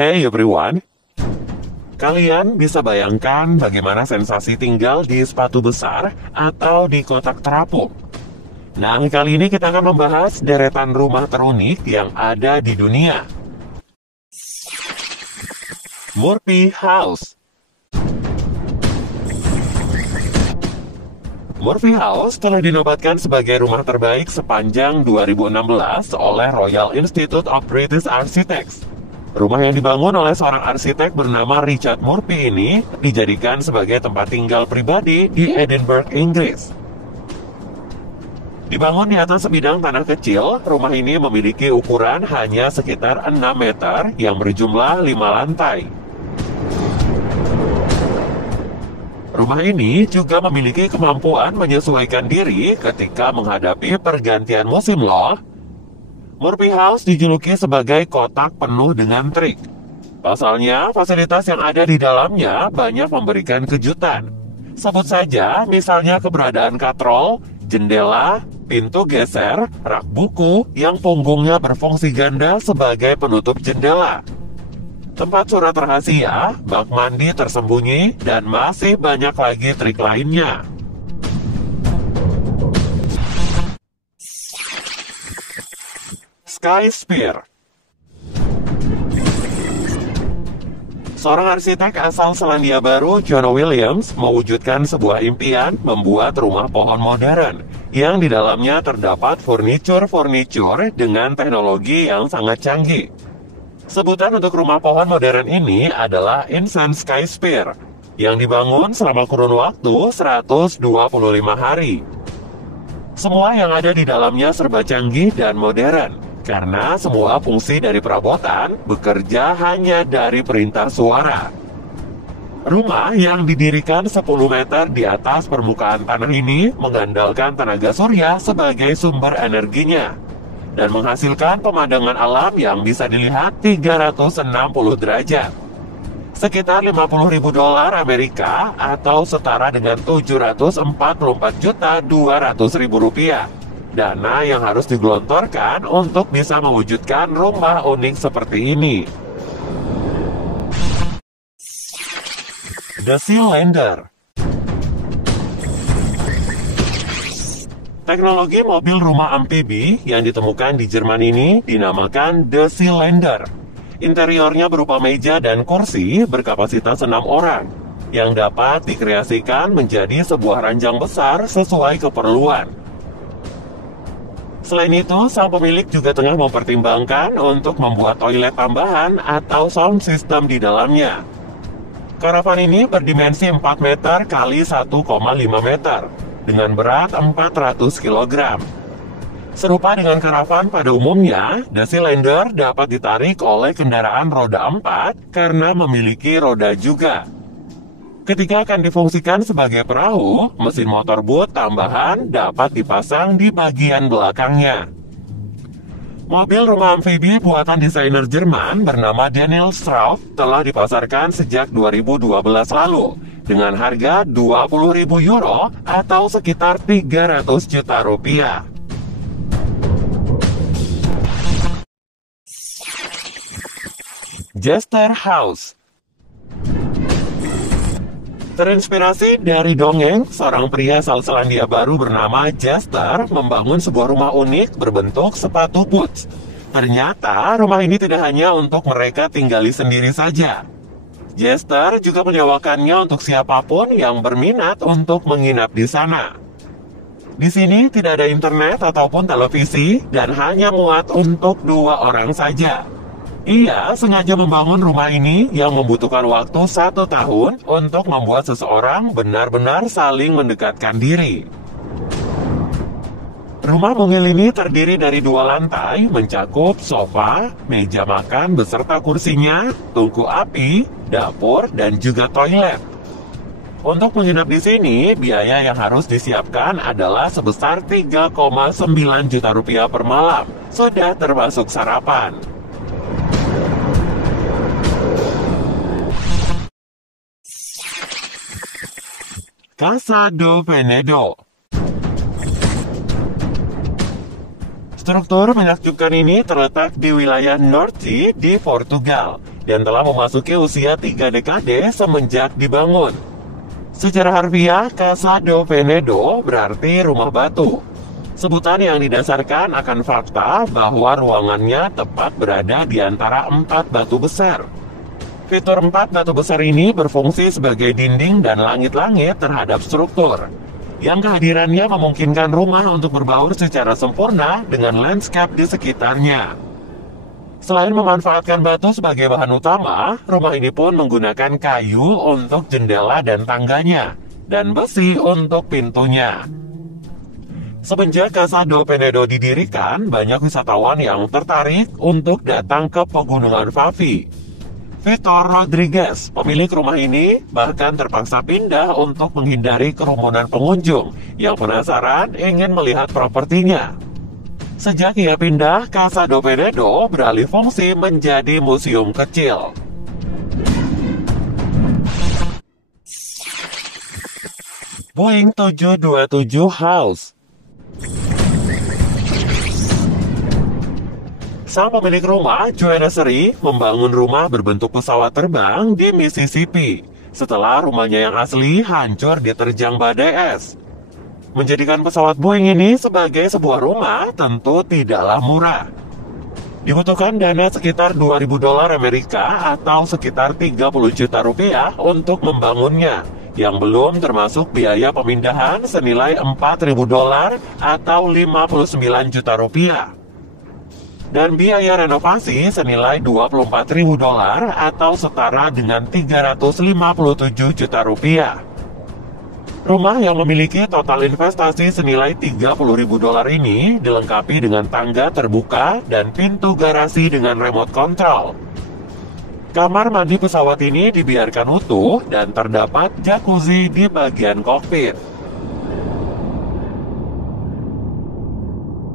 Hey everyone, kalian bisa bayangkan bagaimana sensasi tinggal di sepatu besar atau di kotak terapung? Nah, kali ini kita akan membahas deretan rumah terunik yang ada di dunia. Murphy House. Murphy House telah dinobatkan sebagai rumah terbaik sepanjang 2016 oleh Royal Institute of British Architects. Rumah yang dibangun oleh seorang arsitek bernama Richard Murphy ini dijadikan sebagai tempat tinggal pribadi di Edinburgh, Inggris. Dibangun di atas sebidang tanah kecil, rumah ini memiliki ukuran hanya sekitar 6 meter yang berjumlah 5 lantai. Rumah ini juga memiliki kemampuan menyesuaikan diri ketika menghadapi pergantian musim loh. Murphy House dijuluki sebagai kotak penuh dengan trik. Pasalnya, fasilitas yang ada di dalamnya banyak memberikan kejutan. Sebut saja misalnya keberadaan katrol, jendela, pintu geser, rak buku yang punggungnya berfungsi ganda sebagai penutup jendela, tempat surat rahasia, bak mandi tersembunyi, dan masih banyak lagi trik lainnya. Sky Sphere. Seorang arsitek asal Selandia Baru, John Williams, mewujudkan sebuah impian membuat rumah pohon modern yang di dalamnya terdapat furniture dengan teknologi yang sangat canggih. Sebutan untuk rumah pohon modern ini adalah Insane Sky Sphere yang dibangun selama kurun waktu 125 hari. Semua yang ada di dalamnya serba canggih dan modern karena semua fungsi dari perabotan bekerja hanya dari perintah suara. Rumah yang didirikan 10 meter di atas permukaan tanah ini mengandalkan tenaga surya sebagai sumber energinya dan menghasilkan pemandangan alam yang bisa dilihat 360 derajat. Sekitar $50.000 Amerika atau setara dengan Rp744.200.000. Dana yang harus digelontorkan untuk bisa mewujudkan rumah unik seperti ini. The Sealander. Teknologi mobil rumah amfibi yang ditemukan di Jerman ini dinamakan The Sealander. Interiornya berupa meja dan kursi berkapasitas 6 orang yang dapat dikreasikan menjadi sebuah ranjang besar sesuai keperluan. Selain itu, sang pemilik juga tengah mempertimbangkan untuk membuat toilet tambahan atau sound system di dalamnya. Karavan ini berdimensi 4 meter kali 1,5 meter dengan berat 400 kg. Serupa dengan karavan pada umumnya, The Sealander dapat ditarik oleh kendaraan roda 4 karena memiliki roda juga. Ketika akan difungsikan sebagai perahu, mesin motor boot tambahan dapat dipasang di bagian belakangnya. Mobil rumah amfibi buatan desainer Jerman bernama Daniel Strauss telah dipasarkan sejak 2012 lalu dengan harga €20.000 atau sekitar 300 juta rupiah. Jester House. Terinspirasi dari dongeng, seorang pria asal Selandia Baru bernama Jester membangun sebuah rumah unik berbentuk sepatu boots. Ternyata rumah ini tidak hanya untuk mereka tinggali sendiri saja. Jester juga menyewakannya untuk siapapun yang berminat untuk menginap di sana. Di sini tidak ada internet ataupun televisi dan hanya muat untuk 2 orang saja. Ia sengaja membangun rumah ini yang membutuhkan waktu 1 tahun untuk membuat seseorang benar-benar saling mendekatkan diri. Rumah mungil ini terdiri dari 2 lantai, mencakup sofa, meja makan beserta kursinya, tungku api, dapur, dan juga toilet. Untuk menginap di sini, biaya yang harus disiapkan adalah sebesar 3,9 juta rupiah per malam, sudah termasuk sarapan. Casa do Penedo. Struktur menakjubkan ini terletak di wilayah Norte di Portugal, dan telah memasuki usia 3 dekade semenjak dibangun. Secara harfiah, Casa do Penedo berarti rumah batu. Sebutan yang didasarkan akan fakta bahwa ruangannya tepat berada di antara 4 batu besar. Fitur 4 batu besar ini berfungsi sebagai dinding dan langit-langit terhadap struktur, yang kehadirannya memungkinkan rumah untuk berbaur secara sempurna dengan landscape di sekitarnya. Selain memanfaatkan batu sebagai bahan utama, rumah ini pun menggunakan kayu untuk jendela dan tangganya, dan besi untuk pintunya. Semenjak Casa do Penedo didirikan, banyak wisatawan yang tertarik untuk datang ke Pegunungan Fafi. Vitor Rodriguez, pemilik rumah ini, bahkan terpaksa pindah untuk menghindari kerumunan pengunjung yang penasaran ingin melihat propertinya. Sejak ia pindah, Casa do Penedo beralih fungsi menjadi museum kecil. Boeing 727 House. Sang pemilik rumah, Joanna Seri, membangun rumah berbentuk pesawat terbang di Mississippi setelah rumahnya yang asli hancur diterjang badai es. Menjadikan pesawat Boeing ini sebagai sebuah rumah tentu tidaklah murah. Dibutuhkan dana sekitar $2.000 Amerika atau sekitar 30 juta rupiah untuk membangunnya, yang belum termasuk biaya pemindahan senilai $4.000 atau 59 juta rupiah. Dan biaya renovasi senilai $24.000 atau setara dengan 357 juta rupiah. Rumah yang memiliki total investasi senilai $30.000 ini dilengkapi dengan tangga terbuka dan pintu garasi dengan remote control. Kamar mandi pesawat ini dibiarkan utuh dan terdapat jacuzzi di bagian kokpit.